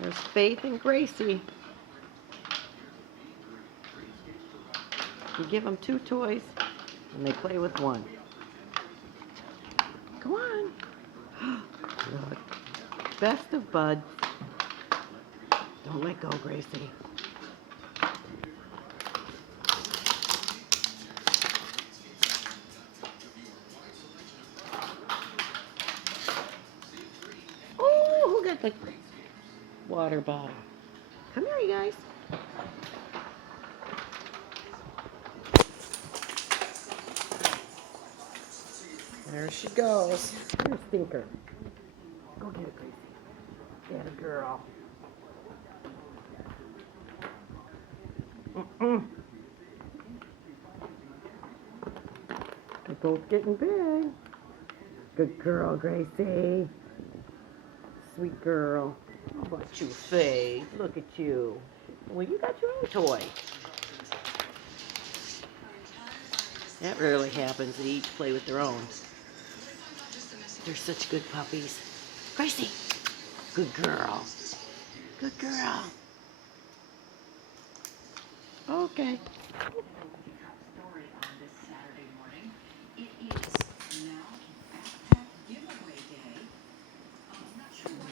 There's Faith and Gracie. You give them 2 toys, and they play with 1. Come on. Look. Best of buds. Don't let go, Gracie. Oh, who got the water bottle? Come here, you guys. There she goes. Here's Stinker. Go get it, Gracie. Get a girl. They're both getting big. Good girl, Gracie. Sweet girl. How about you, Faith? Look at you. Well, you got your own toy. That rarely happens. They each play with their own. They're such good puppies. Gracie. Good girl. Good girl. Okay.